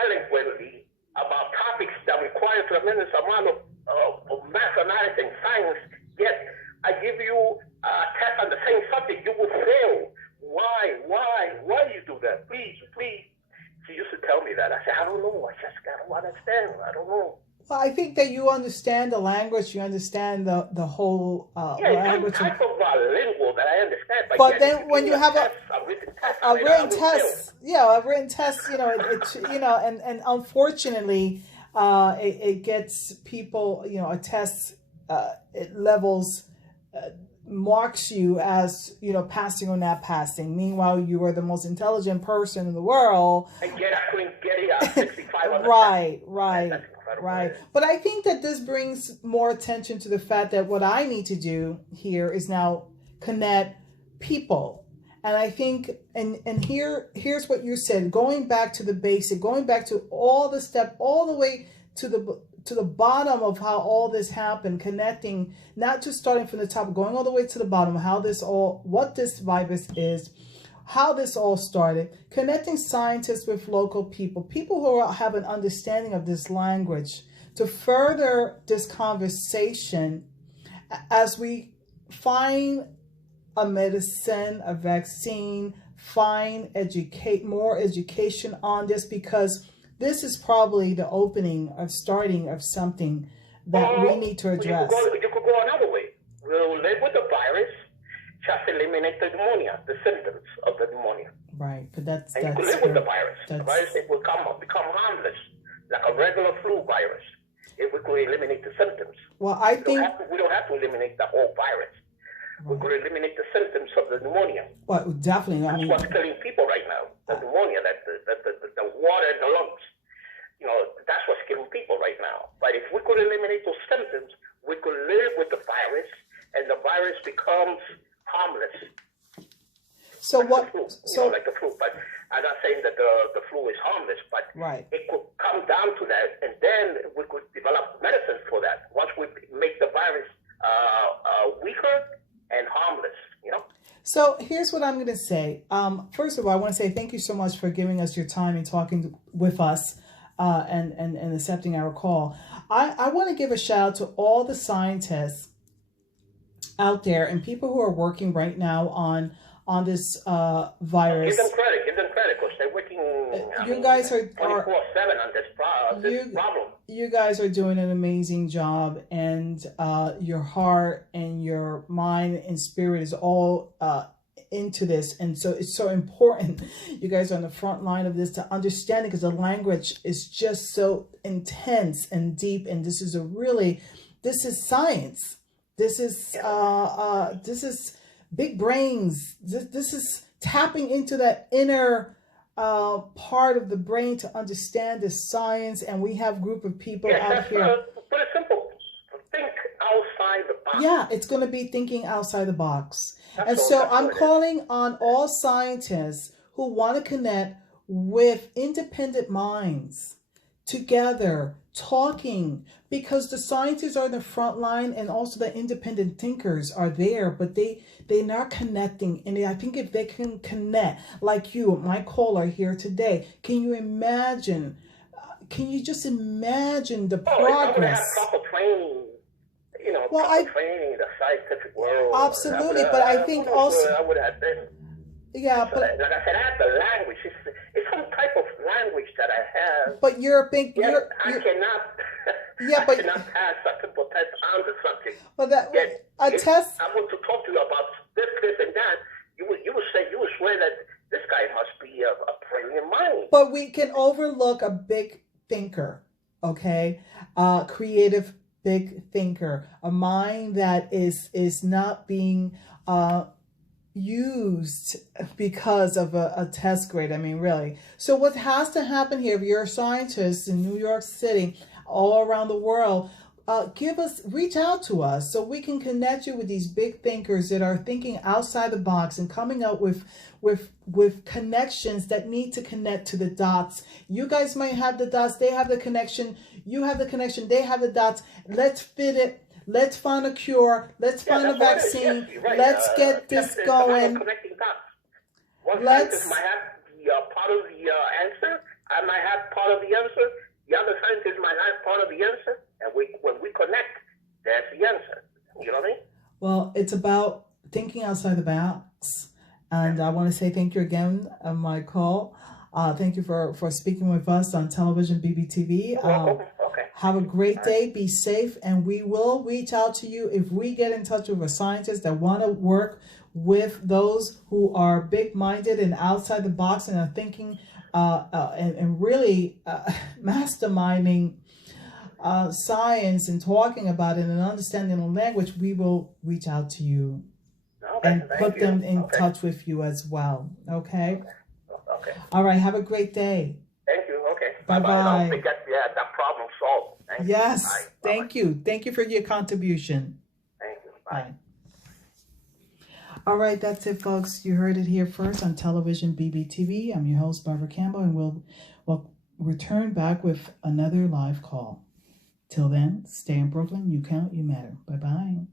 eloquently about topics that require tremendous amount of mathematics and science, yet I give you a test on the same subject, you will fail. Why you do that? Please. She used to tell me that. I said, I don't know. I just got to understand. I don't know. Well, I think that you understand the language. You understand the whole language. Some type of lingual that I understand. But then when you have a written test, and unfortunately, it gets people, a test, it levels, marks you as, passing or not passing. Meanwhile, you are the most intelligent person in the world. And I couldn't get it 65 on the Right. Right. But I think that this brings more attention to the fact that what I need to do here is now connect people. And I think, and here's what you said, going back to the basic, going back to all the step, all the way to the bottom of how all this happened, connecting, not just starting from the top, going all the way to the bottom, what this virus is, how this all started, connecting scientists with local people who have an understanding of this language, to further this conversation as we find a medicine, a vaccine, find more education on this, because this is probably the starting of something that we need to address. You could go another way. We'll live with the virus, just eliminate the pneumonia, the symptoms of the pneumonia. Right, but that's you can live with the virus. The virus will become harmless, like a regular flu virus, if we could eliminate the symptoms. Well, I think we don't have to eliminate the whole virus. Right. We could eliminate the symptoms of the pneumonia. Well, definitely. That's what's killing people right now. The pneumonia, the water in the lungs. That's what's killing people right now. But if we could eliminate those symptoms, we could live with the virus, and the virus becomes harmless. So like what? The flu, like the flu. But I'm not saying that the flu is harmless, but it could come down to that, and then we could develop medicine for that. Once we make the virus weaker and harmless, So here's what I'm going to say. First of all, I want to say thank you so much for giving us your time and talking with us and accepting our call. I want to give a shout out to all the scientists out there and people who are working right now on this virus. Give them credit, because they're working. You guys are 24/7 on this problem. You guys are doing an amazing job, and your heart and your mind and spirit is all into this, and so it's so important. You guys are on the front line of this to understand it, because the language is just so intense and deep, and this is science. This is big brains. This is tapping into that inner part of the brain to understand the science, and we have a group of people out here. Put it simple. Think outside the box. Yeah, it's going to be thinking outside the box. And so I'm calling on all scientists who want to connect with independent minds together, talking, because the scientists are in the front line, and also the independent thinkers are there, but they're not connecting. And I think if they can connect, like you, my caller here today, can you imagine? Can you just imagine the progress? Proper training, training in the scientific world. Absolutely, but I think also I would have been. Yeah, but like I said, I have the language. It's some type of language that I have. But you're a big. I cannot. Yeah, but I cannot pass a simple test on the subject. But test. I want to talk to you about this, and that. You would swear that this guy must be a brilliant mind. But we can overlook a big thinker, okay? Creative big thinker, a mind that is not being used because of a test grade. I mean, really. So what has to happen here, if you're a scientist in New York City, all around the world, reach out to us so we can connect you with these big thinkers that are thinking outside the box and coming up with connections that need to connect to the dots. You guys might have the dots, they have the connection, you have the connection, they have the dots. Let's fit it. Let's find a cure. Let's find a vaccine. Right. Let's get this going. One scientist might have part of the answer. I might have part part of the answer. The other scientists might not part of the answer. And when we connect, that's the answer. You know what I mean? Well, it's about thinking outside the box. And I want to say thank you again on my call. Thank you for speaking with us on Televisionbbtv. Okay. Have a great day. Be safe. And we will reach out to you if we get in touch with a scientist that want to work with those who are big-minded and outside the box and are thinking and really masterminding science and talking about it and understanding the language. We will reach out to you and put them in touch with you as well. Okay? Okay. All right. Have a great day. Thank you. Okay. Bye-bye. Don't forget that problem solved. Thank you. Yes. Bye. Thank you. Thank you for your contribution. Thank you. Bye. All right, that's it, folks. You heard it here first on Televisionbbtv. I'm your host, Barbara Campbell, and we'll return back with another live call. Till then, stay in Brooklyn. You count, you matter. Bye-bye.